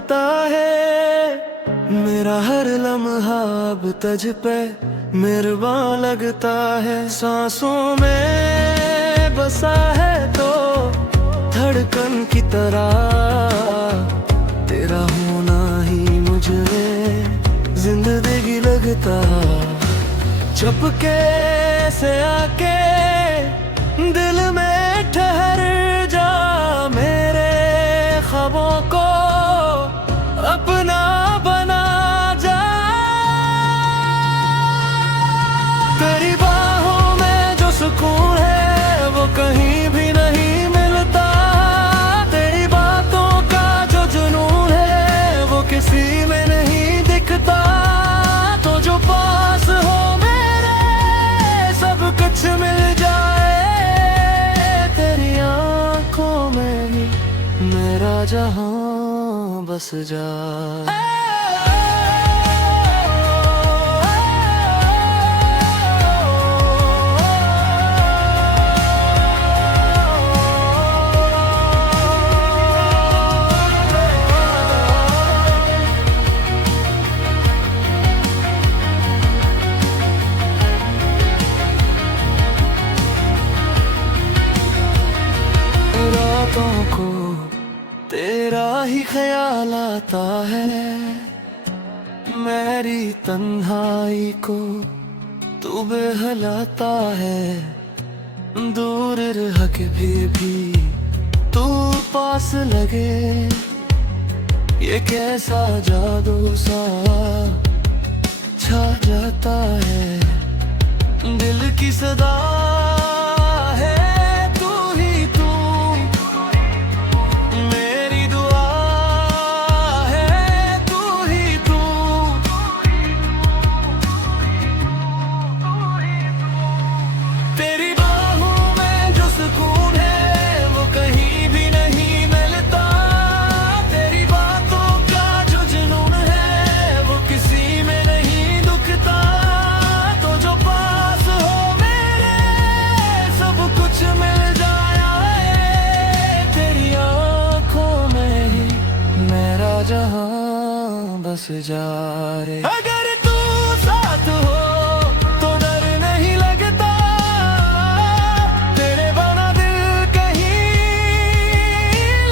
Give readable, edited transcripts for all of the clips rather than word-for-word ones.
लगता है। मेरा हर लम्हा अब तुझ पे मेहरबान लगता है। सांसों में बसा है तो धड़कन की तरह, तेरा होना ही मुझे जिंदगी लगता। चुपके से आके दिल में ठहर जा, मेरे ख्वाबों को अपना बना जा। तेरी बाहों में जो सुकून है वो कहीं भी नहीं मिलता। तेरी बातों का जो जुनून है वो किसी में नहीं दिखता। तो जो पास हो मेरे सब कुछ मिल जाए, तेरी आंखों में ही मेरा जहां बस जाए। रातों को तेरा ही ख्याल आता है, मेरी तन्हाई को तू बहलाता है। दूर रह के भी तू पास लगे, ये कैसा जादू सा छा जाता है। दिल की सदा जहां बस जा रे। अगर तू साथ हो तो डर नहीं लगता, तेरे बिना दिल कहीं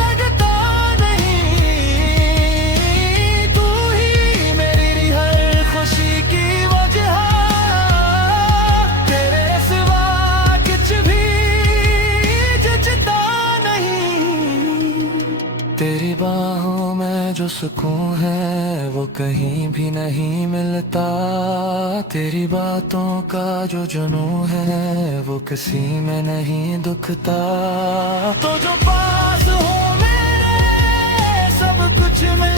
लगता नहीं। तू ही मेरी हर खुशी की वजह, तेरे सिवा कुछ भी जचता नहीं। तेरी बाहों में जो सुकून है वो कहीं भी नहीं मिलता। तेरी बातों का जो जुनून है वो किसी में नहीं दुखता। तो जो पास हो मेरे सब कुछ मिल